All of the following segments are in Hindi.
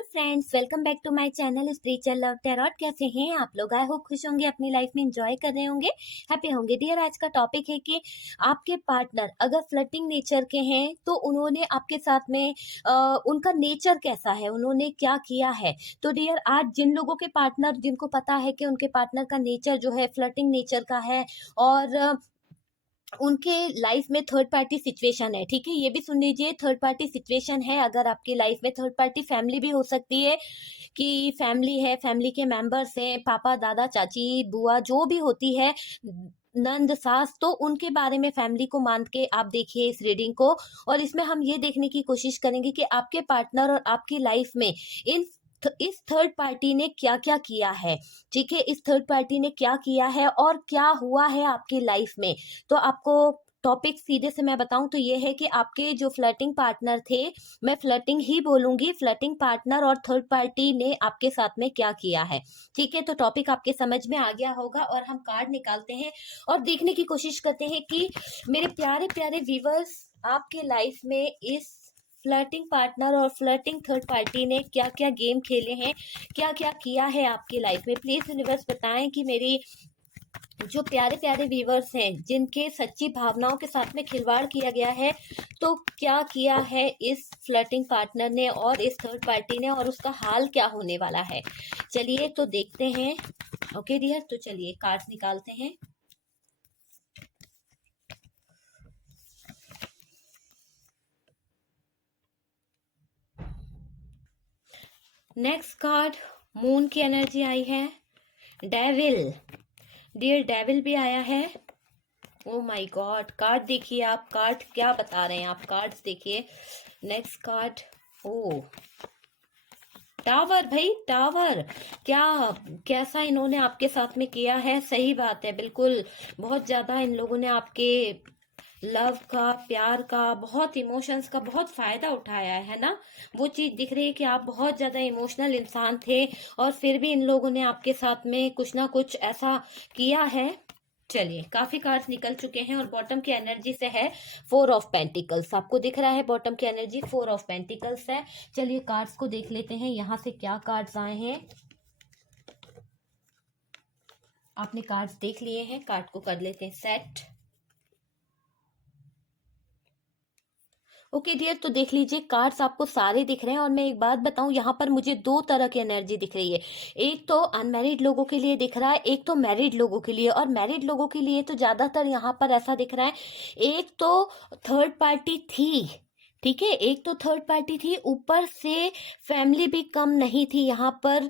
Hello friends, welcome back to my channel spiritual love tarot. कैसे हैं आप लोग? आई होप खुश होंगे, अपनी लाइफ में एंजॉय कर रहे होंगे, हैप्पी होंगे। डियर, आज का टॉपिक है कि आपके पार्टनर अगर फ्लर्टिंग नेचर के हैं तो उन्होंने आपके साथ में उनका नेचर कैसा है, उन्होंने क्या किया है। तो डियर, आज जिन लोगों के पार्टनर, जिनको पता है कि उनके पार्टनर का नेचर जो है फ्लर्टिंग नेचर का है और उनके लाइफ में थर्ड पार्टी सिचुएशन है, ठीक है, ये भी सुन लीजिए, थर्ड पार्टी सिचुएशन है। अगर आपकी लाइफ में थर्ड पार्टी फैमिली भी हो सकती है कि फैमिली है, फैमिली के मेंबर्स हैं, पापा, दादा, चाची, बुआ, जो भी होती है, नंद, सास, तो उनके बारे में फैमिली को मान के आप देखिए इस रीडिंग को। और इसमें हम ये देखने की कोशिश करेंगे कि आपके पार्टनर और आपकी लाइफ में इस थर्ड पार्टी ने क्या क्या किया है, ठीक है, इस थर्ड पार्टी ने क्या किया है और क्या हुआ है आपकी लाइफ में। तो आपको टॉपिक सीधे से मैं बताऊं तो ये है कि आपके जो फ्लर्टिंग पार्टनर थे, मैं फ्लर्टिंग ही बोलूंगी, फ्लर्टिंग पार्टनर और थर्ड पार्टी ने आपके साथ में क्या किया है, ठीक है। तो टॉपिक आपके समझ में आ गया होगा और हम कार्ड निकालते हैं और देखने की कोशिश करते हैं कि मेरे प्यारे प्यारे व्यूवर्स, आपके लाइफ में इस फ्लर्टिंग पार्टनर और फ्लर्टिंग थर्ड पार्टी ने क्या क्या गेम खेले हैं, क्या क्या किया है आपकी लाइफ में। प्लीज यूनिवर्स बताएं कि मेरी जो प्यारे प्यारे व्यूवर्स हैं, जिनके सच्ची भावनाओं के साथ में खिलवाड़ किया गया है, तो क्या किया है इस फ्लर्टिंग पार्टनर ने और इस थर्ड पार्टी ने, और उसका हाल क्या होने वाला है। चलिए तो देखते हैं। ओके डियर, तो चलिए कार्ड्स निकालते हैं। नेक्स्ट कार्ड मून की एनर्जी आई है, डेविल। डियर, डेविल भी आया है। ओ माय गॉड, कार्ड देखिए आप, कार्ड क्या बता रहे हैं आप, कार्ड्स देखिए। नेक्स्ट कार्ड, ओ टावर, भाई टावर। क्या कैसा इन्होंने आपके साथ में किया है, सही बात है, बिल्कुल बहुत ज्यादा इन लोगों ने आपके लव का, प्यार का, बहुत इमोशंस का बहुत फायदा उठाया है ना। वो चीज दिख रही है कि आप बहुत ज्यादा इमोशनल इंसान थे और फिर भी इन लोगों ने आपके साथ में कुछ ना कुछ ऐसा किया है। चलिए, काफी कार्ड्स निकल चुके हैं और बॉटम की एनर्जी से है 4 ऑफ पेंटिकल्स। आपको दिख रहा है बॉटम की एनर्जी 4 ऑफ पेंटिकल्स है। चलिए कार्ड्स को देख लेते हैं, यहाँ से क्या कार्ड्स आए हैं। आपने कार्ड्स देख लिए हैं, कार्ड को कर लेते हैं सेट। ओके डियर, तो देख लीजिए कार्ड्स आपको सारे दिख रहे हैं और मैं एक बात बताऊं, यहाँ पर मुझे 2 तरह की एनर्जी दिख रही है। एक तो अनमैरिड लोगों के लिए दिख रहा है, एक तो मैरिड लोगों के लिए। और मैरिड लोगों के लिए तो ज्यादातर यहाँ पर ऐसा दिख रहा है, एक तो थर्ड पार्टी थी, ठीक है, एक तो थर्ड पार्टी थी, ऊपर से फैमिली भी कम नहीं थी यहाँ पर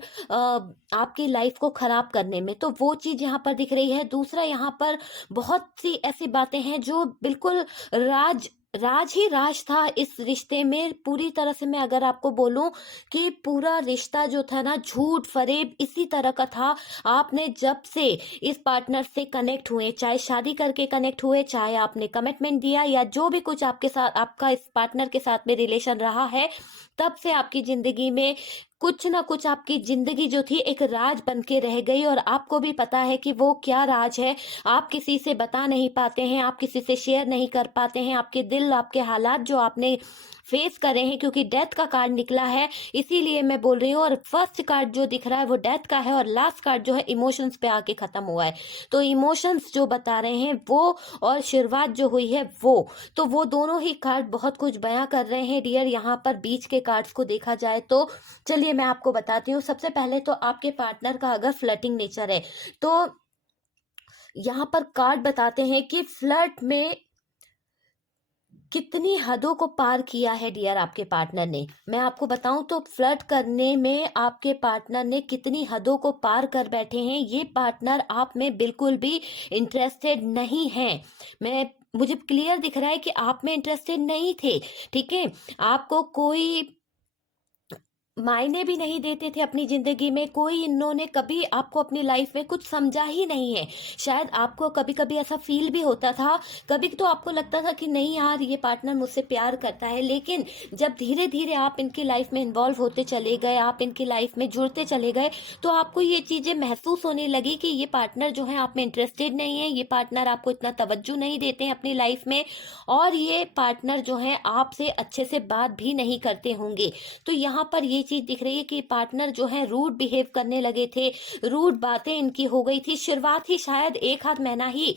आपकी लाइफ को खराब करने में, तो वो चीज यहाँ पर दिख रही है। दूसरा, यहाँ पर बहुत सी ऐसी बातें हैं जो बिल्कुल राज राज ही राज था इस रिश्ते में। पूरी तरह से मैं अगर आपको बोलूं कि पूरा रिश्ता जो था ना, झूठ फरेब इसी तरह का था। आपने जब से इस पार्टनर से कनेक्ट हुए, चाहे शादी करके कनेक्ट हुए, चाहे आपने कमिटमेंट दिया, या जो भी कुछ आपके साथ, आपका इस पार्टनर के साथ में रिलेशन रहा है, तब से आपकी जिंदगी में कुछ ना कुछ, आपकी जिंदगी जो थी एक राज बन के रह गई। और आपको भी पता है कि वो क्या राज है, आप किसी से बता नहीं पाते हैं, आप किसी से शेयर नहीं कर पाते हैं, आपके दिल, आपके हालात जो आपने फेस करे हैं, क्योंकि डेथ का कार्ड निकला है, इसीलिए मैं बोल रही हूँ। और फर्स्ट कार्ड जो दिख रहा है वो डेथ का है और लास्ट कार्ड जो है इमोशंस पे आके खत्म हुआ है। तो इमोशंस जो बता रहे हैं वो, और शुरुआत जो हुई है वो, तो वो दोनों ही कार्ड बहुत कुछ बयां कर रहे हैं डियर। यहाँ पर बीच के कार्ड्स को देखा जाए तो चलिए मैं आपको बताती हूँ। सबसे पहले तो आपके पार्टनर का अगर फ्लर्टिंग नेचर है तो यहाँ पर कार्ड बताते हैं कि फ्लर्ट में कितनी हदों को पार किया है डियर आपके पार्टनर ने। मैं आपको बताऊं तो फ्लर्ट करने में आपके पार्टनर ने कितनी हदों को पार कर बैठे हैं। ये पार्टनर आप में बिल्कुल भी इंटरेस्टेड नहीं है। मुझे क्लियर दिख रहा है कि आप में इंटरेस्टेड नहीं थे, ठीक है, आपको कोई मायने भी नहीं देते थे अपनी जिंदगी में, कोई इन्होंने कभी आपको अपनी लाइफ में कुछ समझा ही नहीं है। शायद आपको कभी कभी ऐसा फील भी होता था, कभी तो आपको लगता था कि नहीं यार, ये पार्टनर मुझसे प्यार करता है। लेकिन जब धीरे धीरे आप इनकी लाइफ में इन्वॉल्व होते चले गए, आप इनकी लाइफ में जुड़ते चले गए, तो आपको ये चीजें महसूस होने लगी कि ये पार्टनर जो है आप में इंटरेस्टेड नहीं है, ये पार्टनर आपको इतना तवज्जो नहीं देते हैं अपनी लाइफ में, और ये पार्टनर जो है आपसे अच्छे से बात भी नहीं करते होंगे। तो यहाँ पर ये ये चीज़ दिख रही है कि पार्टनर जो है रूड बिहेव करने लगे थे, रूड बातें इनकी हो गई थी। शुरुआत ही शायद 1 आध महीना ही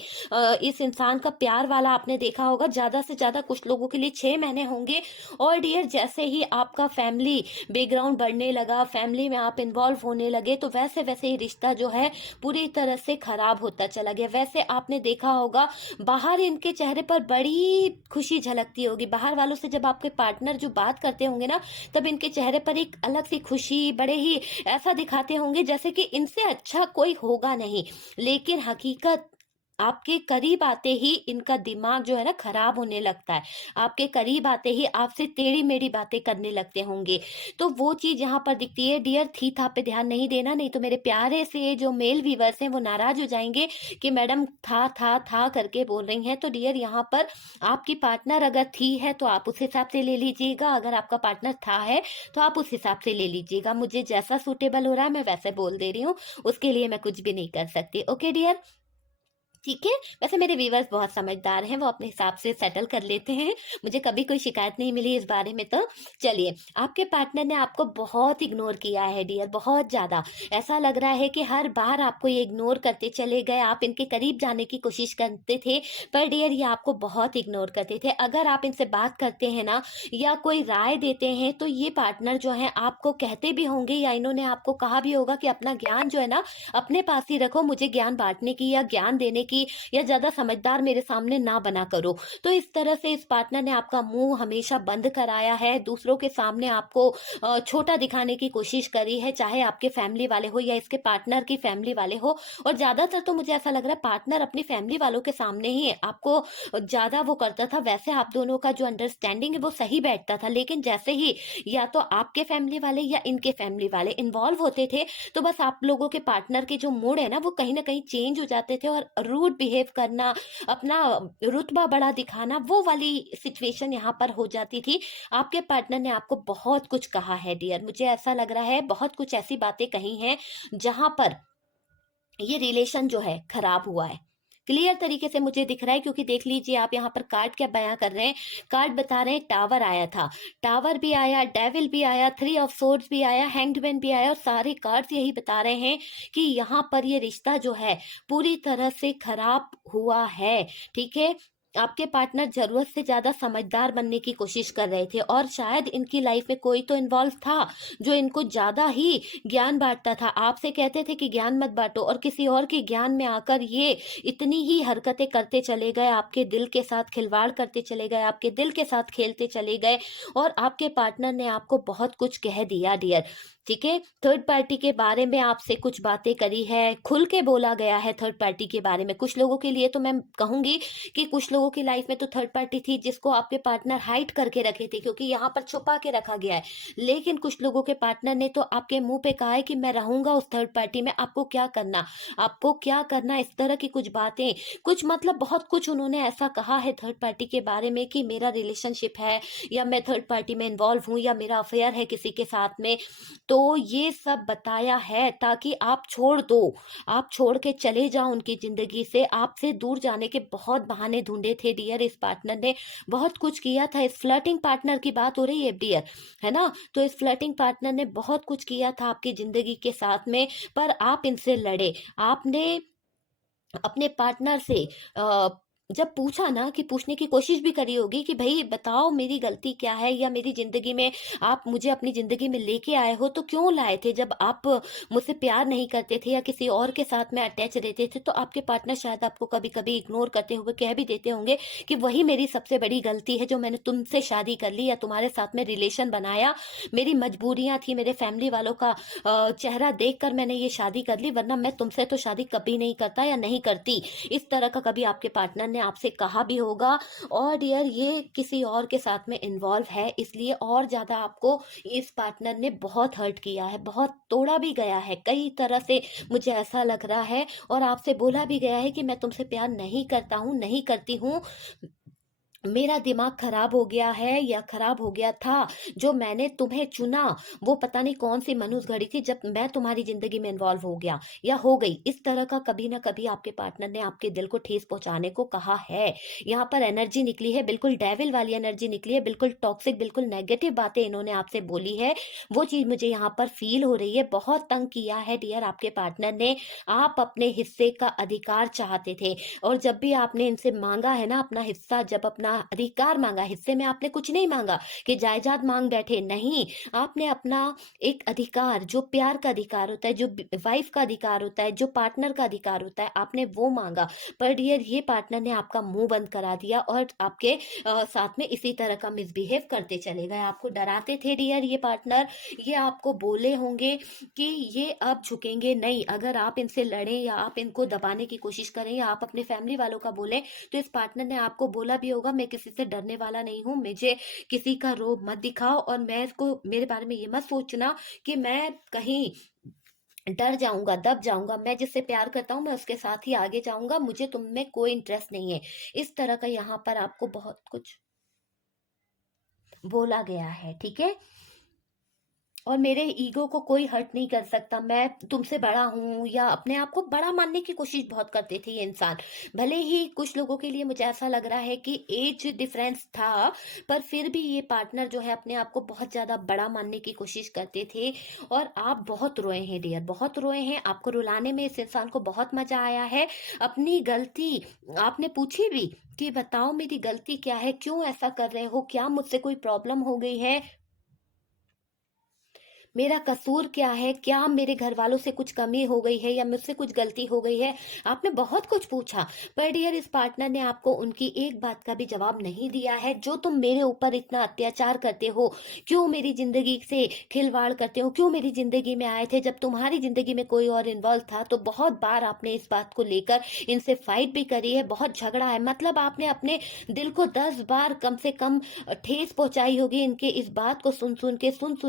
इस इंसान का प्यार वाला आपने देखा होगा, ज़्यादा से ज़्यादा कुछ लोगों के लिए 6 महीने होंगे। और डियर जैसे ही आपका फैमिली बैकग्राउंड बढ़ने लगा, फैमिली में आप इन्वॉल्व होने लगे, तो वैसे-वैसे ये रिश्ता जो है पूरी तरह से खराब होता चला गया। वैसे आपने देखा होगा बाहर इनके चेहरे पर बड़ी खुशी झलकती होगी। बाहर वालों से जब आपके पार्टनर जो बात करते होंगे ना, तब इनके चेहरे पर एक अलग सी खुशी, बड़े ही ऐसा दिखाते होंगे जैसे कि इनसे अच्छा कोई होगा नहीं। लेकिन हकीकत आपके करीब आते ही इनका दिमाग जो है ना खराब होने लगता है। आपके करीब आते ही आपसे टेढ़ी-मेढ़ी बातें करने लगते होंगे। तो वो चीज़ यहाँ पर दिखती है। डियर थी-था पे ध्यान नहीं देना, नहीं तो मेरे प्यारे से जो मेल व्यूअर्स हैं वो नाराज़ हो जाएँगे कि मैडम था करके बोल रही हैं। तो डियर यहाँ पर आपकी पार्टनर अगर थी है तो आप उस हिसाब से ले लीजिएगा, अगर आपका पार्टनर था है तो आप उस हिसाब से ले लीजिएगा। मुझे जैसा सूटेबल हो रहा है मैं वैसे बोल दे रही हूँ, उसके लिए मैं कुछ भी नहीं कर सकती। Okay dear? ठीक है? वैसे मेरे व्यूअर्स बहुत समझदार हैं, वो अपने हिसाब से सेटल कर लेते हैं। मुझे कभी कोई शिकायत नहीं मिली इस बारे में तो। चलिए, आपके पार्टनर ने आपको बहुत इग्नोर किया है डियर, बहुत ज़्यादा। ऐसा लग रहा है कि हर बार आपको ये इग्नोर करते चले गए, आप इनके करीब जाने की कोशिश करते थे, पर डियर ये आपको बहुत इग्नोर करते थे। अगर आप इनसे बात करते हैं ना या कोई राय देते हैं, तो ये पार्टनर जो हैं आपको कहते भी होंगे या इन्होंने आपको कहा भी होगा कि अपना ज्ञान जो है ना अपने पास ही रखो, मुझे ज्ञान बाँटने की या ज्ञान देने की या ज़्यादा समझदार मेरे सामने ना बना करो। तो इस तरह से इस पार्टनर ने आपका मुँह हमेशा बंद कराया है, दूसरों के सामने आपको छोटा दिखाने की कोशिश करी है, चाहे आपके फैमिली वाले हो या इसके पार्टनर की फैमिली वाले हो। और ज़्यादातर तो मुझे ऐसा लग रहा है पार्टनर अपनी फैमिली वालों के सामने ही आपको ज़्यादा वो करता था। वैसे आप दोनों का जो अंडरस्टैंडिंग है वो सही बैठता था, लेकिन जैसे ही या तो आपके फैमिली वाले या इनके फैमिली वाले इन्वॉल्व होते थे, तो बस आप लोगों के पार्टनर के जो मूड है ना वो कहीं न कहीं चेंज हो जाते थे और रूड बिहेव करना, अपना रुतबा बड़ा दिखाना, वो वाली सिचुएशन यहाँ पर हो जाती थी। आपके पार्टनर ने आपको बहुत कुछ कहा है डियर, मुझे ऐसा लग रहा है बहुत कुछ ऐसी बातें कही हैं, जहाँ पर ये रिलेशन जो है खराब हुआ है। क्लियर तरीके से मुझे दिख रहा है, क्योंकि देख लीजिए आप यहाँ पर कार्ड क्या बयां कर रहे हैं। कार्ड बता रहे हैं टावर आया था, टावर भी आया, डेविल भी आया, 3 ऑफ सोर्ड्स भी आया, हैंग्ड मैन भी आया, और सारे कार्ड्स यही बता रहे हैं कि यहाँ पर ये रिश्ता जो है पूरी तरह से खराब हुआ है। ठीक है? आपके पार्टनर जरूरत से ज्यादा समझदार बनने की कोशिश कर रहे थे, और शायद इनकी लाइफ में कोई तो इन्वॉल्व था जो इनको ज्यादा ही ज्ञान बांटता था। आपसे कहते थे कि ज्ञान मत बांटो, और किसी और के ज्ञान में आकर ये इतनी ही हरकतें करते चले गए, आपके दिल के साथ खिलवाड़ करते चले गए, आपके दिल के साथ खेलते चले गए, और आपके पार्टनर ने आपको बहुत कुछ कह दिया डियर। ठीक है? थर्ड पार्टी के बारे में आपसे कुछ बातें करी है, खुल के बोला गया है थर्ड पार्टी के बारे में। कुछ लोगों के लिए तो मैं कहूंगी कि कुछ लोगों की लाइफ में तो थर्ड पार्टी थी जिसको आपके पार्टनर हाइड करके रखे थे, क्योंकि यहाँ पर छुपा के रखा गया है। लेकिन कुछ लोगों के पार्टनर ने तो आपके मुंह पे कहा है कि मैं रहूंगा उस थर्ड पार्टी में, आपको क्या करना, आपको क्या करना, इस तरह की कुछ बातें, कुछ मतलब बहुत कुछ उन्होंने ऐसा कहा है थर्ड पार्टी के बारे में कि मेरा रिलेशनशिप है, या मैं थर्ड पार्टी में इन्वॉल्व हूँ, या मेरा अफेयर है किसी के साथ में। तो ये सब बताया है ताकि आप छोड़ दो, आप छोड़ के चले जाओ उनकी जिंदगी से। आपसे दूर जाने के बहुत बहाने ढूंढे थे डियर, इस पार्टनर ने बहुत कुछ किया था। इस फ्लर्टिंग पार्टनर की बात हो रही है डियर, है ना? तो इस फ्लर्टिंग पार्टनर ने बहुत कुछ किया था आपकी जिंदगी के साथ में, पर आप इनसे लड़े। आपने अपने पार्टनर से जब पूछा ना, कि पूछने की कोशिश भी करी होगी कि भई बताओ मेरी गलती क्या है, या मेरी ज़िंदगी में आप मुझे अपनी ज़िंदगी में लेके आए हो तो क्यों लाए थे? जब आप मुझसे प्यार नहीं करते थे या किसी और के साथ में अटैच रहते थे, तो आपके पार्टनर शायद आपको कभी-कभी इग्नोर करते हुए कह भी देते होंगे कि वही मेरी सबसे बड़ी गलती है जो मैंने तुमसे शादी कर ली या तुम्हारे साथ में रिलेशन बनाया। मेरी मजबूरियाँ थी, मेरे फैमिली वालों का चेहरा देखकर मैंने ये शादी कर ली, वरना मैं तुमसे तो शादी कभी नहीं करता या नहीं करती। इस तरह का कभी आपके पार्टनर ने आपसे कहा भी होगा। और डियर ये किसी और के साथ में इन्वॉल्व है, इसलिए और ज़्यादा आपको इस पार्टनर ने बहुत हर्ट किया है, बहुत तोड़ा भी गया है कई तरह से, मुझे ऐसा लग रहा है। और आपसे बोला भी गया है कि मैं तुमसे प्यार नहीं करता हूँ, नहीं करती हूँ, मेरा दिमाग खराब हो गया है या खराब हो गया था, जो मैंने तुम्हें चुना, वो पता नहीं कौन-सी मनहूस घड़ी थी जब मैं तुम्हारी ज़िंदगी में इन्वॉल्व हो गया या हो गई। इस तरह का कभी न कभी आपके पार्टनर ने आपके दिल को ठेस पहुँचाने को कहा है। यहाँ पर एनर्जी निकली है, बिल्कुल डेविल वाली एनर्जी निकली है, बिल्कुल टॉक्सिक, बिल्कुल नेगेटिव बातें इन्होंने आपसे बोली है। वो चीज़ मुझे यहाँ पर फ़ील हो रही है, बहुत तंग किया है डियर आपके पार्टनर ने। आप अपने हिस्से का अधिकार चाहते थे और जब भी आपने इनसे माँगा है ना अपना हिस्सा, जब अपना अधिकार माँगा, हिस्से में आपने कुछ नहीं माँगा कि जायदाद माँग बैठे, नहीं, आपने अपना एक अधिकार, जो प्यार का अधिकार होता है, जो वाइफ का अधिकार होता है, जो पार्टनर का अधिकार होता है, आपने वो माँगा। पर डियर ये पार्टनर ने आपका मुँह बंद करा दिया और आपके साथ में इसी तरह का मिसबिहेव करते चले गए। आपको डराते थे डियर ये पार्टनर, ये आपको बोले होंगे कि ये अब झुकेंगे नहीं। अगर आप इनसे लड़ें या आप इनको दबाने की कोशिश करें या आप अपने फैमिली वालों का बोलें, तो इस पार्टनर ने आपको बोला भी होगा, मैं किसी से डरने वाला नहीं हूँ, मुझे किसी का रोब मत दिखाओ और मैं इसको मेरे बारे में ये मत सोचना कि मैं कहीं डर जाऊँगा, दब जाऊँगा, मैं जिससे प्यार करता हूँ, मैं उसके साथ ही आगे जाऊँगा, मुझे तुम में कोई इंटरेस्ट नहीं है। इस तरह का यहाँ पर आपको बहुत कुछ बोला गया है, ठीक है? और मेरे ईगो को कोई हर्ट नहीं कर सकता, मैं तुमसे बड़ा हूँ या अपने आप को बड़ा मानने की कोशिश बहुत करते थे ये इंसान। भले ही कुछ लोगों के लिए मुझे ऐसा लग रहा है कि एज डिफरेंस था, पर फिर भी ये पार्टनर जो है अपने आप को बहुत ज़्यादा बड़ा मानने की कोशिश करते थे और आप बहुत रोए हैं डियर, बहुत रोए हैं। आपको रुलाने में इस इंसान को बहुत मज़ा आया है। अपनी गलती आपने पूछी भी कि बताओ मेरी गलती क्या है? क्यों ऐसा कर रहे हो? क्या मुझसे कोई प्रॉब्लम हो गई है? मेरा कसूर क्या है? क्या मेरे घरवालों से कुछ कमी हो गई है या मुझसे कुछ गलती हो गई है? आपने बहुत कुछ पूछा, पर डियर इस पार्टनर ने आपको उनकी एक बात का भी जवाब नहीं दिया है, जो तुम मेरे ऊपर इतना अत्याचार करते हो, क्यों मेरी ज़िंदगी से खिलवाड़ करते हो? क्यों मेरी ज़िंदगी में आए थे जब तुम्हारी ज़िंदगी में कोई और इन्वॉल्व था? तो बहुत बार आपने इस बात को लेकर इनसे फाइट भी करी है, बहुत झगड़ा है, मतलब आपने अपने दिल को 10 बार कम से कम ठेस पहुँचाई होगी इनके इस बात को सुन-सुन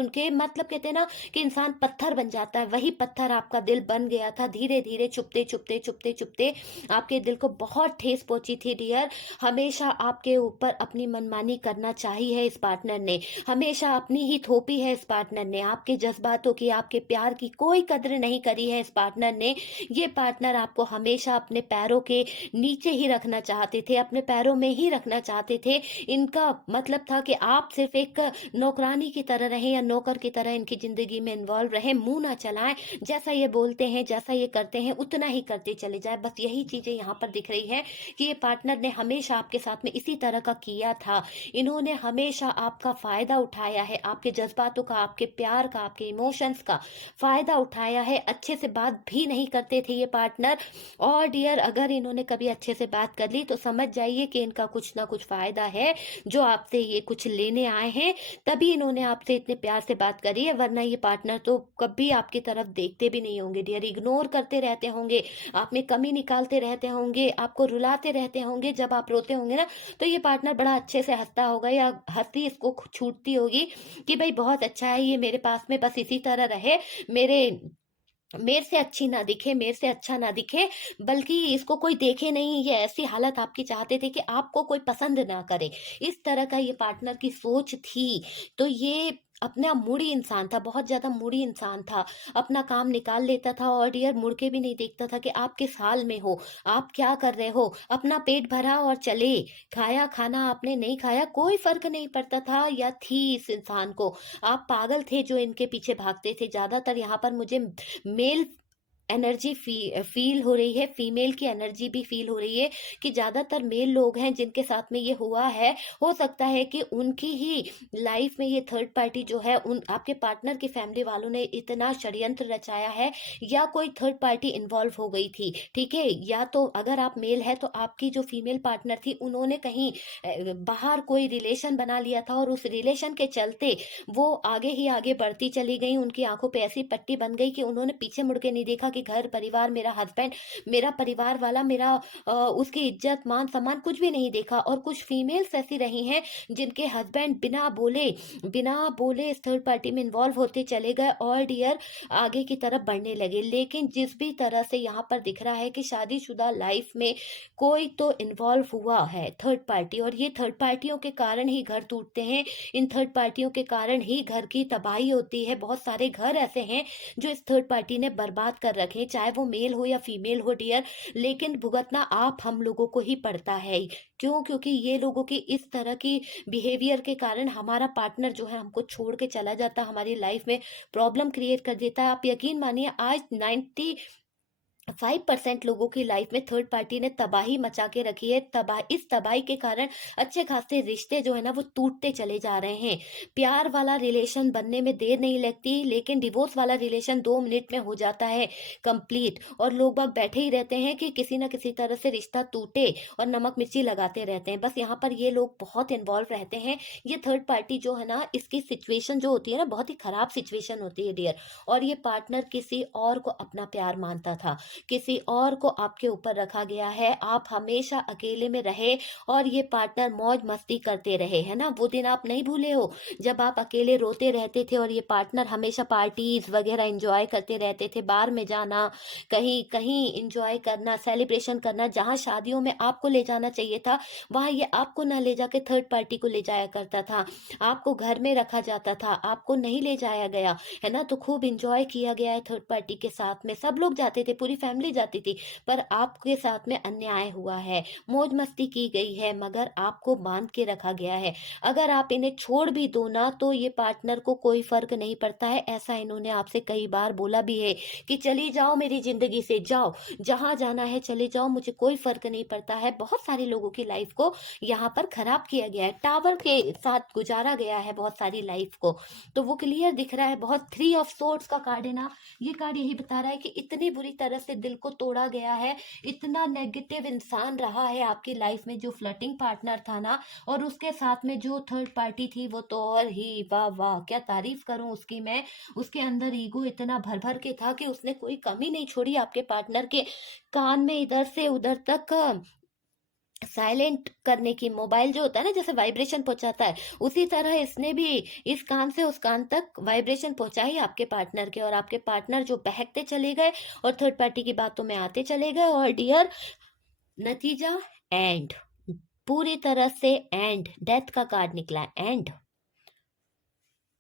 के, मतलब कहते हैं ना कि इंसान पत्थर बन जाता है, वही पत्थर आपका दिल बन गया था। धीरे-धीरे, चुपते-चुपते आपके दिल को बहुत ठेस पहुँची थी डियर। हमेशा आपके ऊपर अपनी मनमानी करना चाही है इस पार्टनर ने, हमेशा अपनी ही थोपी है इस पार्टनर ने, आपके जज़्बातों की, आपके प्यार की कोई कद्र नहीं करी है इस पार्टनर ने। ये पार्टनर आपको हमेशा अपने पैरों के नीचे ही रखना चाहते थे, अपने पैरों में ही रखना चाहते थे। इनका मतलब था कि आप सिर्फ़ एक नौकरानी की तरह रहें या नौकर की तरह इनकी ज़िंदगी में इन्वॉल्व रहें, मुँह ना चलाएँ, जैसा ये बोलते हैं, जैसा ये करते हैं, उतना ही करते चले जाएँ। बस यही चीज़ें यहाँ पर दिख रही हैं कि ये पार्टनर ने हमेशा आपके साथ में इसी तरह का किया था। इन्होंने हमेशा आपका फ़ायदा उठाया है, आपके जज़्बातों का, आपके प्यार का, आपके इमोशंस का फ़ायदा उठाया है। अच्छे से बात भी नहीं करते थे ये पार्टनर और डियर अगर इन्होंने कभी अच्छे से बात कर ली तो समझ जाइए कि इनका कुछ ना कुछ फ़ायदा है, जो आपसे ये कुछ लेने आए हैं, तभी इन्होंने आपसे इतने प्यार से बात करी है, वरना ये पार्टनर तो कभी आपकी तरफ देखते भी नहीं होंगे डियर, इग्नोर करते रहते होंगे, आप में कमी निकालते रहते होंगे, आपको रुलाते रहते होंगे। जब आप रोते होंगे ना, तो ये पार्टनर बड़ा अच्छे से हँसता होगा या हँसी इसको छूटती होगी कि भई बहुत अच्छा है, ये मेरे पास में बस इसी तरह रहे, मेरे मेरे से अच्छी ना दिखे, मेरे से अच्छा ना दिखे, बल्कि इसको कोई देखे नहीं, ये ऐसी हालत आपकी चाहते थे कि आपको कोई पसंद ना करे। इस तरह का ये पार्टनर की सोच थी। तो ये अपना मूडी इंसान था, बहुत ज़्यादा मूडी इंसान था। अपना काम निकाल लेता था और डियर मुड़ के भी नहीं देखता था कि आप किस हाल में हो, आप क्या कर रहे हो। अपना पेट भरा और चले, खाया खाना आपने नहीं खाया, कोई फ़र्क नहीं पड़ता था या थी इस इंसान को। आप पागल थे जो इनके पीछे भागते थे। ज़्यादातर यहाँ पर मुझे मेल एनर्जी फ़ील हो रही है, फीमेल की एनर्जी भी फ़ील हो रही है कि ज़्यादातर मेल लोग हैं जिनके साथ में ये हुआ है। हो सकता है कि उनकी ही लाइफ़ में ये थर्ड पार्टी जो है उन आपके पार्टनर की फैमिली वालों ने इतना षड्यंत्र रचाया है या कोई थर्ड पार्टी इन्वॉल्व हो गई थी, ठीक है? या तो अगर आप मेल हैं तो आपकी जो फीमेल पार्टनर थी उन्होंने कहीं बाहर कोई रिलेशन बना लिया था और उस रिलेशन के चलते वो आगे ही आगे बढ़ती चली गईं, उनकी आँखों पे ऐसी पट्टी बन गई कि उन्होंने पीछे मुड़ के नहीं देखा कि घर परिवार, मेरा हस्बैंड, मेरा परिवार वाला, मेरा उसकी इज्जत मान सम्मान कुछ भी नहीं देखा। और कुछ फीमेल्स ऐसी रही हैं जिनके हस्बैंड बिना बोले इस थर्ड पार्टी में इन्वॉल्व होते चले गए और डियर आगे की तरफ बढ़ने लगे। लेकिन जिस भी तरह से यहाँ पर दिख रहा है कि शादीशुदा लाइफ में कोई तो इन्वॉल्व हुआ है थर्ड पार्टी, और ये थर्ड पार्टियों के कारण ही घर टूटते हैं, इन थर्ड पार्टियों के कारण ही घर की तबाही होती है। बहुत सारे घर ऐसे हैं जो इस थर्ड पार्टी ने बर्बाद कर रखे हैं, चाहे वो मेल हो या फीमेल हो डियर, लेकिन भुगतना आप हम लोगों को ही पड़ता है। क्यों? क्योंकि ये लोगों की इस तरह की बिहेवियर के कारण हमारा पार्टनर जो है हमको छोड़ के चला जाता, हमारी लाइफ में प्रॉब्लम क्रिएट कर देता है। आप यकीन मानिए आज 5% लोगों की लाइफ में थर्ड पार्टी ने तबाही मचा के रखी है। इस तबाही के कारण अच्छे खासे रिश्ते जो है ना वो टूटते चले जा रहे हैं। प्यार वाला रिलेशन बनने में देर नहीं लगती, लेकिन डिवोर्स वाला रिलेशन 2 मिनट में हो जाता है कंप्लीट, और लोग बाग बैठे ही रहते हैं कि किसी ना किसी तरह से रिश्ता टूटे और नमक मिर्ची लगाते रहते हैं। बस यहाँ पर ये लोग बहुत इन्वॉल्व रहते हैं। ये थर्ड पार्टी जो है ना, इसकी सिचुएशन जो होती है ना, बहुत ही खराब सिचुएशन होती है डियर। और ये पार्टनर किसी और को अपना प्यार मानता था, किसी और को आपके ऊपर रखा गया है, आप हमेशा अकेले में रहे और ये पार्टनर मौज मस्ती करते रहे, है ना। वो दिन आप नहीं भूले हो जब आप अकेले रोते रहते थे और ये पार्टनर हमेशा पार्टीज वगैरह एंजॉय करते रहते थे, बार में जाना, कहीं कहीं एंजॉय करना, सेलिब्रेशन करना। जहां शादियों में आपको ले जाना चाहिए था वहां ये आपको ना ले जाके थर्ड पार्टी को ले जाया करता था। आपको घर में रखा जाता था, आपको नहीं ले जाया गया, है ना। तो खूब इंजॉय किया गया है थर्ड पार्टी के साथ में, सब लोग जाते थे, पूरी फैमिली जाती थी, पर आपके साथ में अन्याय हुआ है, मौज मस्ती की गई है, मगर आपको बांध के रखा गया है। अगर आप इन्हें छोड़ भी दो ना तो ये पार्टनर को कोई फर्क नहीं पड़ता है। ऐसा इन्होंने आपसे कई बार बोला भी है कि चली जाओ मेरी जिंदगी से, जाओ जहां जाना है चले जाओ, मुझे कोई फर्क नहीं पड़ता है। बहुत सारे लोगों की लाइफ को यहाँ पर खराब किया गया है, टावर के साथ गुजारा गया है बहुत सारी लाइफ को। तो वो क्लियर दिख रहा है। बहुत 3 ऑफ सोर्ड्स का कार्ड है ना, ये कार्ड यही बता रहा है कि इतनी बुरी तरह से दिल को तोड़ा गया है, इतना नेगेटिव इंसान रहा है आपकी लाइफ में जो फ्लर्टिंग पार्टनर था ना, और उसके साथ में जो थर्ड पार्टी थी वो तो और ही वाह वाह, क्या तारीफ करूं उसकी मैं। उसके अंदर ईगो इतना भर भर के था कि उसने कोई कमी नहीं छोड़ी आपके पार्टनर के कान में इधर से उधर तक साइलेंट करने की। मोबाइल जो होता है ना जैसे वाइब्रेशन पहुंचाता है, उसी तरह इसने भी इस कान से उस कान तक वाइब्रेशन पहुंचाई आपके पार्टनर के, और आपके पार्टनर जो बहकते चले गए और थर्ड पार्टी की बातों में आते चले गए। और डियर नतीजा एंड, पूरी तरह से एंड, डेथ का कार्ड निकला एंड।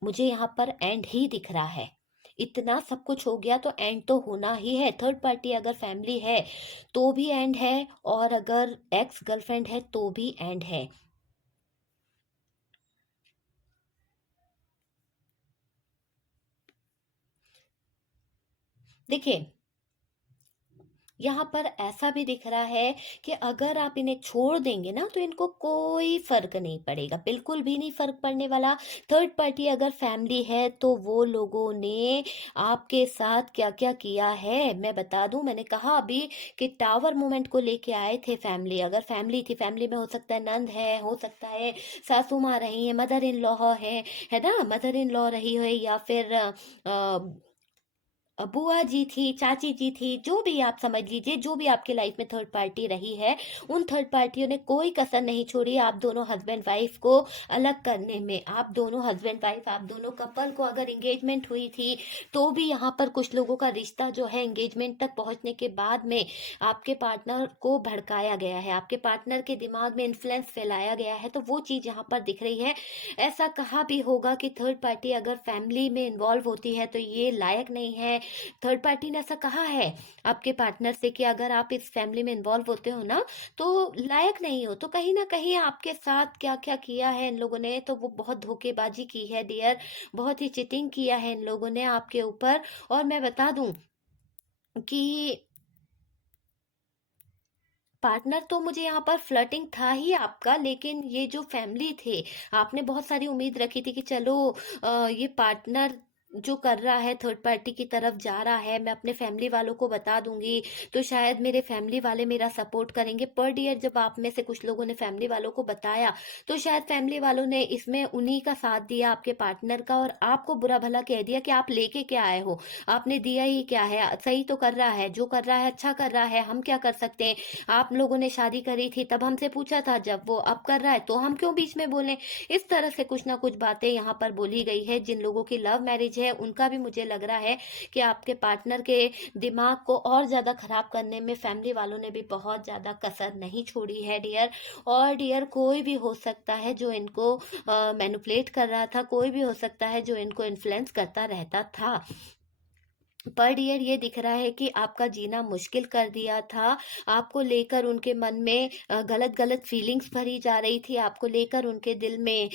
मुझे यहाँ पर एंड ही दिख रहा है। इतना सब कुछ हो गया तो एंड तो होना ही है। थर्ड पार्टी अगर फैमिली है तो भी एंड है, और अगर एक्स गर्लफ्रेंड है तो भी एंड है। देखिए यहाँ पर ऐसा भी दिख रहा है कि अगर आप इन्हें छोड़ देंगे ना तो इनको कोई फर्क नहीं पड़ेगा, बिल्कुल भी नहीं फर्क पड़ने वाला। थर्ड पार्टी अगर फैमिली है तो वो लोगों ने आपके साथ क्या क्या किया है मैं बता दूं। मैंने कहा अभी कि टावर मोमेंट को लेके आए थे फैमिली। अगर फैमिली थी, फैमिली में हो सकता है नंद है, हो सकता है सासू माँ रही है, मदर इन लॉ है ना, मदर इन लॉ रही है, या फिर बुआ जी थी, चाची जी थी, जो भी आप समझ लीजिए, जो भी आपकी लाइफ में थर्ड पार्टी रही है, उन थर्ड पार्टियों ने कोई कसर नहीं छोड़ी आप दोनों हस्बैंड वाइफ को अलग करने में। आप दोनों हस्बैंड वाइफ, आप दोनों कपल को अगर एंगेजमेंट हुई थी तो भी यहाँ पर कुछ लोगों का रिश्ता जो है एंगेजमेंट तक पहुंचने के बाद में आपके पार्टनर को भड़काया गया है, आपके पार्टनर के दिमाग में इन्फ्लुएंस फैलाया गया है, तो वो चीज यहाँ पर दिख रही है। ऐसा कहा भी होगा कि थर्ड पार्टी अगर फैमिली में इन्वॉल्व होती है तो ये लायक नहीं है। थर्ड पार्टी ने ऐसा कहा है आपके पार्टनर से कि अगर आप इस फैमिली में इन्वॉल्व होते हो ना तो लायक नहीं हो। तो कहीं ना कहीं आपके साथ क्या क्या किया है इन लोगों ने, तो वो बहुत धोखेबाजी की है डियर, बहुत ही चीटिंग किया है इन लोगों ने आपके ऊपर। और मैं बता दूं कि पार्टनर तो मुझे यहाँ पर फ्लर्टिंग था ही आपका, लेकिन ये जो फैमिली थे, आपने बहुत सारी उम्मीद रखी थी कि चलो ये पार्टनर जो कर रहा है थर्ड पार्टी की तरफ जा रहा है, मैं अपने फैमिली वालों को बता दूंगी तो शायद मेरे फैमिली वाले मेरा सपोर्ट करेंगे। पर डियर, जब आप में से कुछ लोगों ने फैमिली वालों को बताया तो शायद फैमिली वालों ने इसमें उन्हीं का साथ दिया, आपके पार्टनर का, और आपको बुरा भला कह दिया कि आप लेके क्या आए हो, आपने दिया ही क्या है, सही तो कर रहा है, जो कर रहा है अच्छा कर रहा है, हम क्या कर सकते हैं, आप लोगों ने शादी करी थी तब हमसे पूछा था, जब वो अब कर रहा है तो हम क्यों बीच में बोलें। इस तरह से कुछ ना कुछ बातें यहाँ पर बोली गई है। जिन लोगों की लव मैरिज है उनका भी मुझे लग रहा है कि आपके पार्टनर के दिमाग को और ज्यादा खराब करने में फैमिली वालों ने भी बहुत ज्यादा कसर नहीं छोड़ी है डियर। और डियर, कोई भी हो सकता है जो इनको मैनिपुलेट कर रहा था, कोई भी हो सकता है जो इनको इन्फ्लुएंस करता रहता था। पर डियर, ये दिख रहा है कि आपका जीना मुश्किल कर दिया था। आपको लेकर उनके मन में गलत गलत फीलिंग्स भरी जा रही थी, आपको लेकर उनके दिल में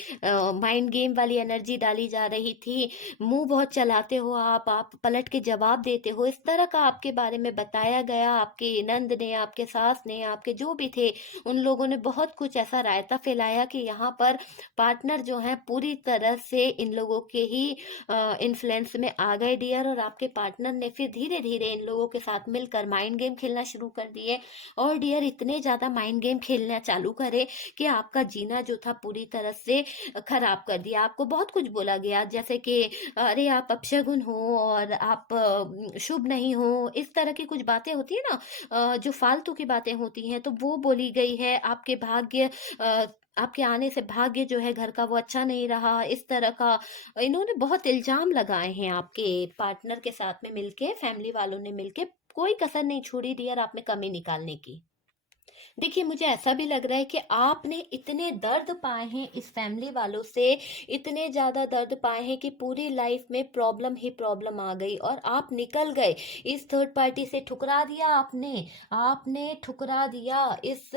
माइंड गेम वाली एनर्जी डाली जा रही थी। मुंह बहुत चलाते हो आप पलट के जवाब देते हो, इस तरह का आपके बारे में बताया गया। आपके नंद ने, आपके सास ने, आपके जो भी थे, उन लोगों ने बहुत कुछ ऐसा रायता फैलाया कि यहाँ पर पार्टनर जो है पूरी तरह से इन लोगों के ही इन्फ्लुएंस में आ गए डियर। और आपके पार्टनर ने फिर धीरे धीरे इन लोगों के साथ मिलकर माइंड गेम खेलना शुरू कर दिए। और डियर, इतने ज्यादा माइंड गेम खेलना चालू करे कि आपका जीना जो था पूरी तरह से खराब कर दिया। आपको बहुत कुछ बोला गया, जैसे कि अरे आप अपशगुन हो और आप शुभ नहीं हो, इस तरह की कुछ बातें होती है ना, जो फालतू की बातें होती हैं, तो वो बोली गई है। आपके भाग्य आपके आने से भाग्य जो है घर का वो अच्छा नहीं रहा, इस तरह का इन्होंने बहुत इल्जाम लगाए हैं आपके पार्टनर के साथ में मिलके, फैमिली वालों ने मिलके। कोई कसर नहीं छोड़ी डियर आप में कमी निकालने की। देखिए, मुझे ऐसा भी लग रहा है कि आपने इतने दर्द पाए हैं इस फैमिली वालों से, इतने ज़्यादा दर्द पाए हैं कि पूरी लाइफ में प्रॉब्लम ही प्रॉब्लम आ गई और आप निकल गए। इस थर्ड पार्टी से ठुकरा दिया आपने, आपने ठुकरा दिया, इस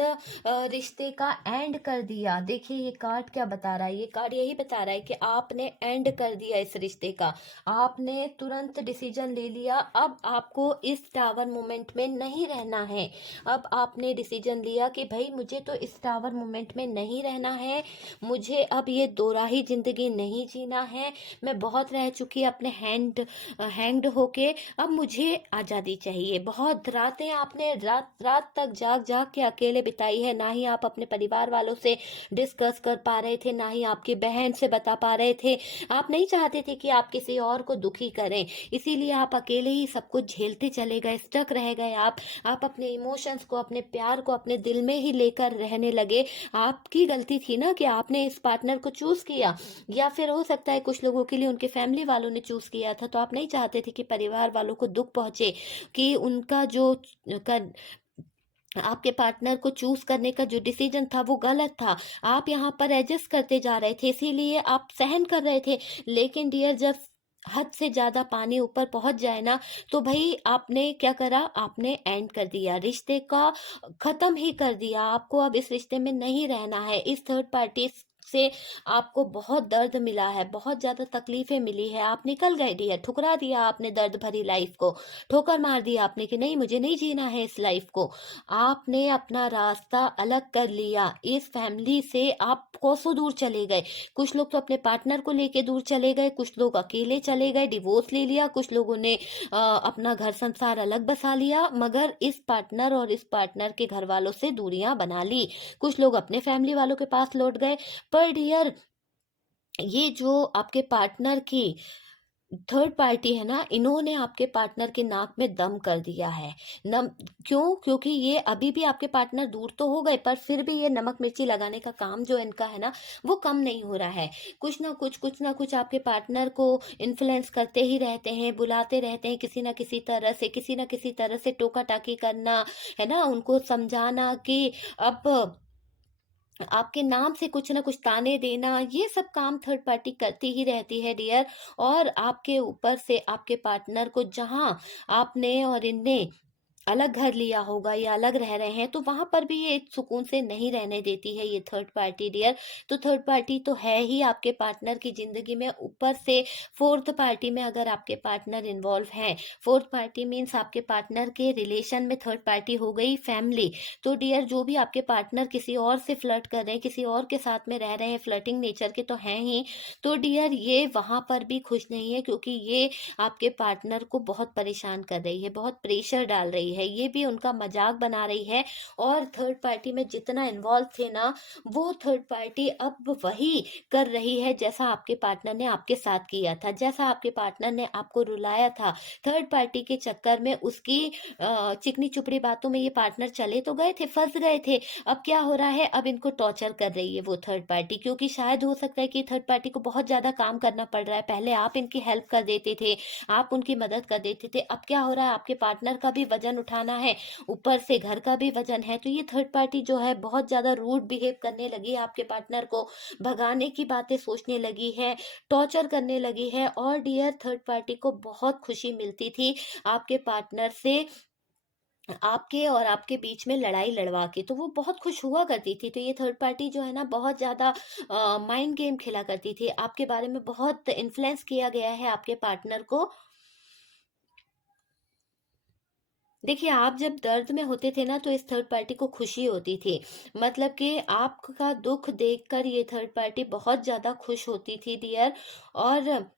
रिश्ते का एंड कर दिया। देखिए, ये कार्ड क्या बता रहा है, ये कार्ड यही बता रहा है कि आपने एंड कर दिया इस रिश्ते का, आपने तुरंत डिसीजन ले लिया। अब आपको इस टावर मोमेंट में नहीं रहना है। अब आपने डिसीजन लिया कि भाई मुझे तो इस टावर मोमेंट में नहीं रहना है, मुझे अब ये दोराही जिंदगी नहीं जीना है। मैं बहुत रह चुकी अपने हैंग्ड होके, अब मुझे आज़ादी चाहिए। बहुत रातें आपने रात रात तक जाग जाग के अकेले बिताई है, ना ही आप अपने परिवार वालों से डिस्कस कर पा रहे थे, ना ही आपकी बहन से बता पा रहे थे। आप नहीं चाहते थे कि आप किसी और को दुखी करें, इसीलिए आप अकेले ही सब कुछ झेलते चले गए, स्टक रह गए। आप अपने इमोशंस को, अपने प्यार को अपने दिल में ही लेकर रहने लगे। आपकी गलती थी ना कि आपने इस पार्टनर को चूज किया, या फिर हो सकता है कुछ लोगों के लिए उनके फैमिली वालों ने चूज किया था, तो आप नहीं चाहते थे कि परिवार वालों को दुख पहुंचे, कि उनका जो कर, आपके पार्टनर को चूज करने का जो डिसीजन था वो गलत था। आप यहाँ पर एडजस्ट करते जा रहे थे, इसीलिए आप सहन कर रहे थे। लेकिन डियर, जब हद से ज्यादा पानी ऊपर पहुंच जाए ना, तो भाई आपने क्या करा, आपने एंड कर दिया रिश्ते का, खत्म ही कर दिया। आपको अब इस रिश्ते में नहीं रहना है। इस थर्ड पार्टी से आपको बहुत दर्द मिला है, बहुत ज्यादा तकलीफें मिली है, आप निकल गए डियर, ठुकरा दिया आपने दर्द भरी लाइफ को, ठोकर मार दिया आपने कि नहीं, मुझे नहीं जीना है इस लाइफ को। आपने अपना रास्ता अलग कर लिया, इस फैमिली से आप कोसों दूर चले गए। कुछ लोग तो अपने पार्टनर को लेके दूर चले गए, कुछ लोग अकेले चले गए, डिवोर्स ले लिया, कुछ लोगों ने अपना घर संसार अलग बसा लिया, मगर इस पार्टनर और इस पार्टनर के घर वालों से दूरियां बना ली। कुछ लोग अपने फैमिली वालों के पास लौट गए। पर डियर, ये जो आपके पार्टनर की थर्ड पार्टी है ना, इन्होंने आपके पार्टनर के नाक में दम कर दिया है। नम क्यों? क्योंकि ये अभी भी आपके पार्टनर दूर तो हो गए, पर फिर भी ये नमक मिर्ची लगाने का काम जो इनका है ना, वो कम नहीं हो रहा है। कुछ ना कुछ आपके पार्टनर को इन्फ्लुएंस करते ही रहते हैं, बुलाते रहते हैं, किसी ना किसी तरह से टोका टाकी करना, है ना, उनको समझाना कि अब आपके नाम से कुछ ना कुछ ताने देना, ये सब काम थर्ड पार्टी करती ही रहती है डियर। और आपके ऊपर से आपके पार्टनर को जहां आपने और इनने अलग घर लिया होगा या अलग रह रहे हैं, तो वहाँ पर भी ये सुकून से नहीं रहने देती है ये थर्ड पार्टी डियर। तो थर्ड पार्टी तो है ही आपके पार्टनर की ज़िंदगी में, ऊपर से फोर्थ पार्टी में अगर आपके पार्टनर इन्वॉल्व हैं, फोर्थ पार्टी मीन्स आपके पार्टनर के रिलेशन में थर्ड पार्टी हो गई फैमिली। तो डियर जो भी आपके पार्टनर किसी और से फ्लर्ट कर रहे हैं, किसी और के साथ में रह रहे हैं, फ्लर्टिंग नेचर के तो हैं ही, तो डियर ये वहाँ पर भी खुश नहीं है, क्योंकि ये आपके पार्टनर को बहुत परेशान कर रही है, बहुत प्रेशर डाल रही है, ये भी उनका मजाक बना रही है। और थर्ड पार्टी में जितना इन्वॉल्व थे ना, वो थर्ड पार्टी अब वही कर रही है जैसा आपके पार्टनर ने आपके साथ किया था, जैसा आपके पार्टनर ने आपको रुलाया था। थर्ड पार्टी के चक्कर में उसकी चिकनी चुपड़ी बातों में ये पार्टनर चले तो गए थे, फंस गए थे। अब क्या हो रहा है, अब इनको टॉर्चर कर रही है वो थर्ड पार्टी, क्योंकि शायद हो सकता है कि थर्ड पार्टी को बहुत ज्यादा काम करना पड़ रहा है। पहले आप इनकी हेल्प कर देते थे, आप उनकी मदद कर देते थे, अब क्या हो रहा है, आपके पार्टनर का भी वजन उठाना है, ऊपर से घर का भी वजन है। तो ये थर्ड पार्टी जो है बहुत ज्यादा रूड बिहेव करने लगी है आपके पार्टनर को, भगाने की बातें सोचने लगी है, टॉर्चर करने लगी है। और डियर थर्ड पार्टी को बहुत खुशी मिलती थी आपके पार्टनर से, आपके और आपके बीच में लड़ाई लड़वा के, तो वो बहुत खुश हुआ करती थी। तो ये थर्ड पार्टी जो है ना, बहुत ज़्यादा माइंड गेम खेला करती थी, आपके बारे में बहुत इन्फ्लुएंस किया गया है आपके पार्टनर को। देखिए, आप जब दर्द में होते थे ना, तो इस थर्ड पार्टी को खुशी होती थी। मतलब कि आपका दुख देखकर ये थर्ड पार्टी बहुत ज़्यादा खुश होती थी डियर। और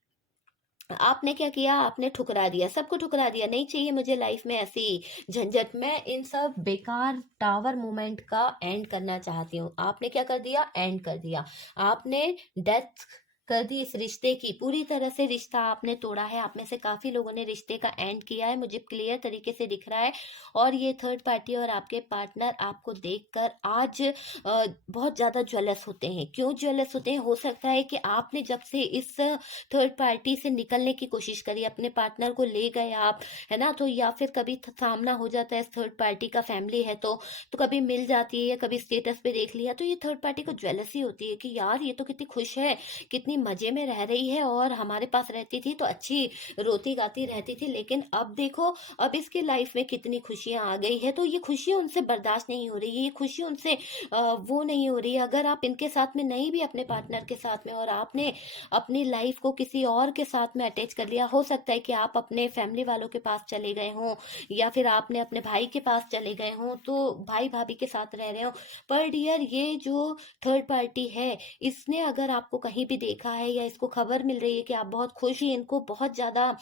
आपने क्या किया, आपने ठुकरा दिया, सबको ठुकरा दिया, नहीं चाहिए मुझे लाइफ में ऐसी झंझट, मैं इन सब बेकार टावर मोमेंट का एंड करना चाहती हूँ। आपने क्या कर दिया, एंड कर दिया। आपने डेथ कर दी इस रिश्ते की, पूरी तरह से रिश्ता आपने तोड़ा है। आप में से काफी लोगों ने रिश्ते का एंड किया है, मुझे क्लियर तरीके से दिख रहा है। और ये थर्ड पार्टी और आपके पार्टनर आपको देखकर आज बहुत ज्यादा ज्वेलस होते हैं। क्यों ज्वेलस होते हैं, हो सकता है कि आपने जब से इस थर्ड पार्टी से निकलने की कोशिश करी, अपने पार्टनर को ले गए आप, है ना, तो या फिर कभी सामना हो जाता है इस थर्ड पार्टी का, फैमिली है तो कभी मिल जाती है, या कभी स्टेटस पे देख लिया, तो ये थर्ड पार्टी को ज्वेलसी होती है कि यार ये तो कितनी खुश है, कितनी मजे में रह रही है, और हमारे पास रहती थी तो अच्छी रोती गाती रहती थी, लेकिन अब देखो, अब इसकी लाइफ में कितनी खुशियां आ गई है। तो ये खुशियां उनसे बर्दाश्त नहीं हो रही है, ये खुशी उनसे वो नहीं हो रही है। अगर आप इनके साथ में नहीं भी, अपने पार्टनर के साथ में, और आपने अपनी लाइफ को किसी और के साथ में अटैच कर लिया, हो सकता है कि आप अपने फैमिली वालों के पास चले गए हों, या फिर आपने अपने भाई के पास चले गए हों, तो भाई भाभी के साथ रह रहे हो। पर डियर ये जो थर्ड पार्टी है, इसने अगर आपको कहीं भी देखा है, या इसको खबर मिल रही है कि आप बहुत खुश ही, इनको बहुत ज्यादा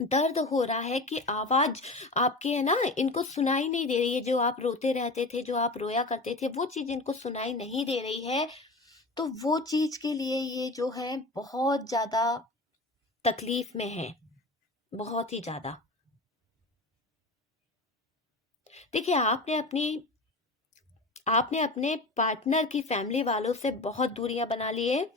दर्द हो रहा है कि आवाज आपके, है ना, इनको सुनाई नहीं दे रही है, जो आप रोते रहते थे, जो आप रोया करते थे, वो चीज इनको सुनाई नहीं दे रही है। तो वो चीज के लिए ये जो है बहुत ज्यादा तकलीफ में है, बहुत ही ज्यादा। देखिए, आपने अपने पार्टनर की फैमिली वालों से बहुत दूरियां बना ली है।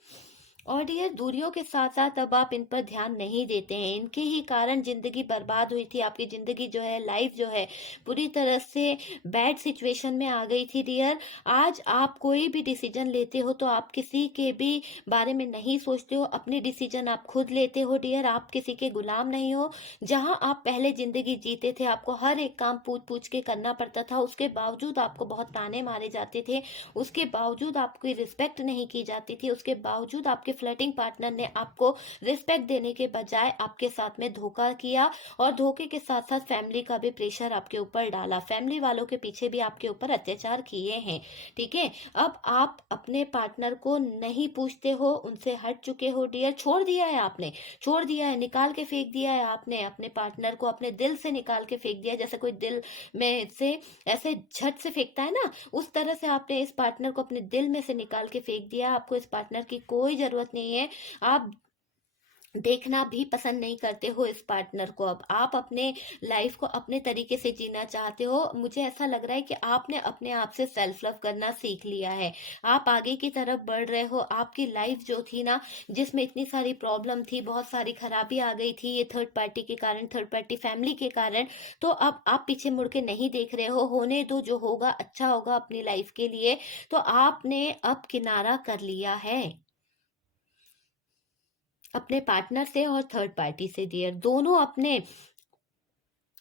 और ये दूरियों के साथ साथ अब आप इन पर ध्यान नहीं देते हैं, इनके ही कारण जिंदगी बर्बाद हुई थी आपकी, जिंदगी जो है, लाइफ जो है, पूरी तरह से बैड सिचुएशन में आ गई थी डियर। आज आप कोई भी डिसीजन लेते हो तो आप किसी के भी बारे में नहीं सोचते हो, अपनी डिसीजन आप खुद लेते हो डियर, आप किसी के गुलाम नहीं हो। जहां आप पहले जिंदगी जीते थे, आपको हर एक काम पूछ पूछ के करना पड़ता था, उसके बावजूद आपको बहुत ताने मारे जाते थे, उसके बावजूद आपकी रिस्पेक्ट नहीं की जाती थी, उसके बावजूद आपके फ्लर्टिंग पार्टनर ने आपको रिस्पेक्ट देने के बजाय आपके साथ में धोखा किया, और धोखे के साथ साथ फैमिली का भी प्रेशर आपके ऊपर डाला, फैमिली वालों के पीछे भी आपके ऊपर अत्याचार किए हैं। ठीक है, अब आप अपने पार्टनर को नहीं पूछते हो, उनसे हट चुके हो डियर, छोड़ दिया है आपने, छोड़ दिया है, निकाल के फेंक दिया है आपने अपने पार्टनर को, अपने दिल से निकाल के फेंक दिया, जैसे कोई दिल में से ऐसे झट से फेंकता है ना, उस तरह से आपने इस पार्टनर को अपने दिल में से निकाल के फेंक दिया। आपको इस पार्टनर की कोई जरूरत नहीं है, आप देखना भी पसंद नहीं करते हो इस पार्टनर को, अब आप अपने लाइफ को अपने तरीके से जीना चाहते हो। मुझे ऐसा लग रहा है कि आपने अपने आप से सेल्फ लव करना सीख लिया है, आप आगे की तरफ बढ़ रहे हो। आपकी लाइफ जो थी ना, जिसमें इतनी सारी प्रॉब्लम थी, बहुत सारी खराबी आ गई थी ये थर्ड पार्टी के कारण, थर्ड पार्टी फैमिली के कारण, तो अब आप पीछे मुड़ के नहीं देख रहे हो, होने दो, जो होगा अच्छा होगा अपनी लाइफ के लिए। तो आपने अब किनारा कर लिया है अपने पार्टनर से और थर्ड पार्टी से डियर, दोनों अपने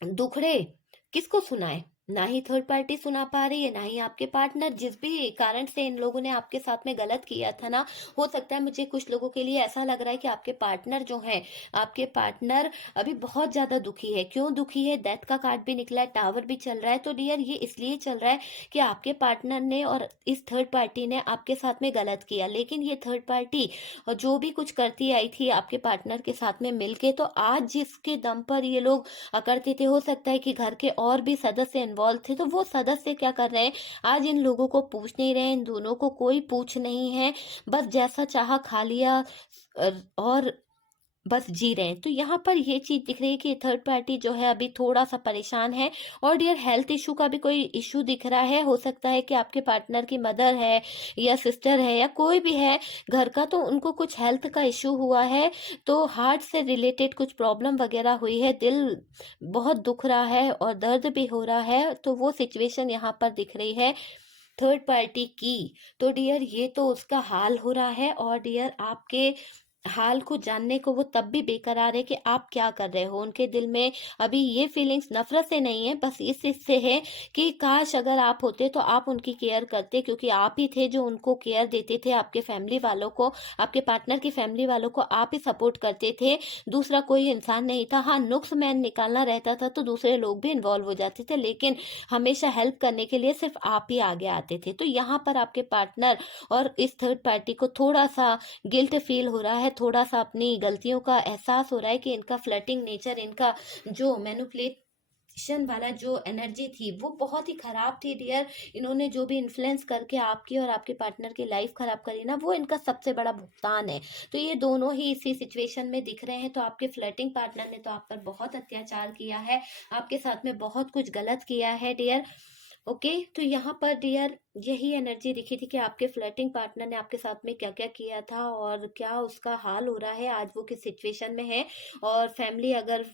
दुखड़े किसको सुनाएं? ना ही थर्ड पार्टी सुना पा रही है, ना ही आपके पार्टनर। जिस भी कारण से इन लोगों ने आपके साथ में गलत किया था ना, हो सकता है, मुझे कुछ लोगों के लिए ऐसा लग रहा है कि आपके पार्टनर जो हैं, आपके पार्टनर अभी बहुत ज़्यादा दुखी है। क्यों दुखी है? डेथ का कार्ड भी निकला है, टावर भी चल रहा है। तो डियर, ये इसलिए चल रहा है कि आपके पार्टनर ने और इस थर्ड पार्टी ने आपके साथ में गलत किया। लेकिन ये थर्ड पार्टी जो भी कुछ करती आई थी आपके पार्टनर के साथ में मिलके, तो आज जिसके दम पर ये लोग करते थे, हो सकता है कि घर के और भी सदस्य इन्वॉल्व थे, तो वो सदस्य क्या कर रहे हैं, आज इन लोगों को पूछ नहीं रहे हैं, इन दोनों को कोई पूछ नहीं है, बस जैसा चाहा खा लिया और बस जी रहे हैं। तो यहाँ पर ये चीज़ दिख रही है कि थर्ड पार्टी जो है अभी थोड़ा-सा परेशान है। और डियर, हेल्थ इश्यू का भी कोई इश्यू दिख रहा है। हो सकता है कि आपके पार्टनर की मदर है या सिस्टर है या कोई भी है घर का, तो उनको कुछ हेल्थ का इश्यू हुआ है, तो हार्ट से रिलेटेड कुछ प्रॉब्लम वगैरह हुई है, दिल बहुत दुख रहा है और दर्द भी हो रहा है, तो वो सिचुएशन यहाँ पर दिख रही है थर्ड पार्टी की। तो डियर, ये तो उसका हाल हो रहा है। और डियर, आपके हाल को जानने को वो तब भी बेकरार है कि आप क्या कर रहे हो। उनके दिल में अभी ये फीलिंग्स नफरत से नहीं है, बस इस इससे है कि काश अगर आप होते तो आप उनकी केयर करते, क्योंकि आप ही थे जो उनको केयर देते थे। आपके फैमिली वालों को, आपके पार्टनर की फैमिली वालों को आप ही सपोर्ट करते थे, दूसरा कोई इंसान नहीं था। हाँ, नुक्स मैन निकालना रहता था तो दूसरे लोग भी इन्वॉल्व हो जाते थे, लेकिन हमेशा हेल्प करने के लिए सिर्फ आप ही आगे आते थे। तो यहाँ पर आपके पार्टनर और इस थर्ड पार्टी को थोड़ा सा गिल्ट फील हो रहा है, थोड़ा सा अपनी गलतियों का एहसास हो रहा है कि इनका फ्लर्टिंग नेचर, इनका जो मैनिपुलेशन वाला जो एनर्जी थी वो बहुत ही खराब थी डियर। इन्होंने जो भी इन्फ्लुएंस करके आपकी और आपके पार्टनर की लाइफ खराब करी ना, वो इनका सबसे बड़ा भुगतान है। तो ये दोनों ही इसी सिचुएशन में दिख रहे हैं। तो आपके फ्लर्टिंग पार्टनर ने तो आप पर बहुत अत्याचार किया है, आपके साथ में बहुत कुछ गलत किया है डियर। ओके, तो यहाँ पर डियर यही एनर्जी दिखी थी कि आपके फ्लर्टिंग पार्टनर ने आपके साथ में क्या क्या किया था और क्या उसका हाल हो रहा है, आज वो किस सिचुएशन में है। और फैमिली अगर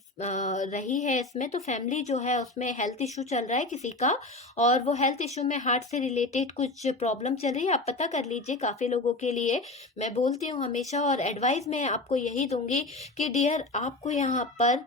रही है इसमें, तो फैमिली जो है उसमें हेल्थ इशू चल रहा है किसी का, और वो हेल्थ इशू में हार्ट से रिलेटेड कुछ प्रॉब्लम चल रही है। आप पता कर लीजिए, काफ़ी लोगों के लिए मैं बोलती हूँ हमेशा, और एडवाइस मैं आपको यही दूंगी कि डियर, आपको यहाँ पर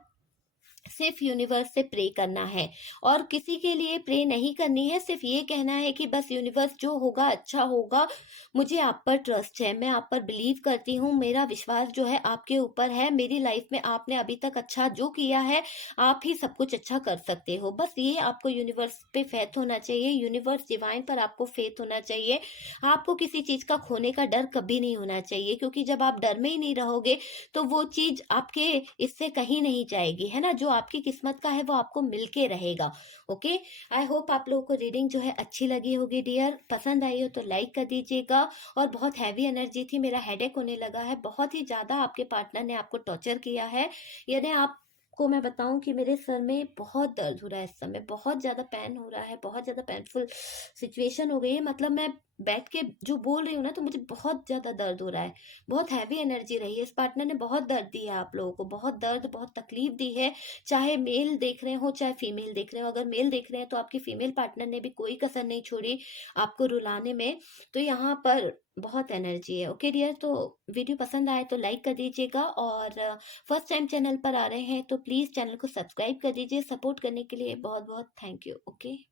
सिर्फ यूनिवर्स से प्रे करना है, और किसी के लिए प्रे नहीं करनी है। सिर्फ ये कहना है कि बस यूनिवर्स जो होगा अच्छा होगा, मुझे आप पर ट्रस्ट है, मैं आप पर बिलीव करती हूँ, मेरा विश्वास जो है आपके ऊपर है, मेरी लाइफ में आपने अभी तक अच्छा जो किया है, आप ही सब कुछ अच्छा कर सकते हो। बस ये आपको यूनिवर्स पे फेथ होना चाहिए, यूनिवर्स डिवाइन पर आपको फेथ होना चाहिए। आपको किसी चीज़ का खोने का डर कभी नहीं होना चाहिए, क्योंकि जब आप डर में ही नहीं रहोगे तो वो चीज़ आपके इससे कहीं नहीं जाएगी, है ना। जो आपकी किस्मत का है वो आपको मिलके रहेगा। ओके, आई होप आप लोगों को रीडिंग जो है अच्छी लगी होगी डियर। पसंद आई हो तो लाइक कर दीजिएगा। और बहुत हैवी एनर्जी थी, मेरा हेडेक होने लगा है, बहुत ही ज़्यादा आपके पार्टनर ने आपको टॉर्चर किया है। यदि आपको मैं बताऊं कि मेरे सर में बहुत दर्द हो रहा है, इस समय बहुत ज़्यादा पेन हो रहा है, बहुत ज़्यादा पेनफुल सिचुएशन हो गई है। मतलब मैं बैठ के जो बोल रही हूँ ना, तो मुझे बहुत ज़्यादा दर्द हो रहा है, बहुत हैवी एनर्जी रही है। इस पार्टनर ने बहुत दर्द दिया है आप लोगों को, बहुत दर्द, बहुत तकलीफ दी है। चाहे मेल देख रहे हो चाहे फीमेल देख रहे हो, अगर मेल देख रहे हैं तो आपकी फीमेल पार्टनर ने भी कोई कसर नहीं छोड़ी आपको रुलाने में। तो यहाँ पर बहुत एनर्जी है। ओके डियर, तो वीडियो पसंद आए तो लाइक कर दीजिएगा, और फर्स्ट टाइम चैनल पर आ रहे हैं तो प्लीज़ चैनल को सब्सक्राइब कर दीजिए। सपोर्ट करने के लिए बहुत बहुत थैंक यू। ओके।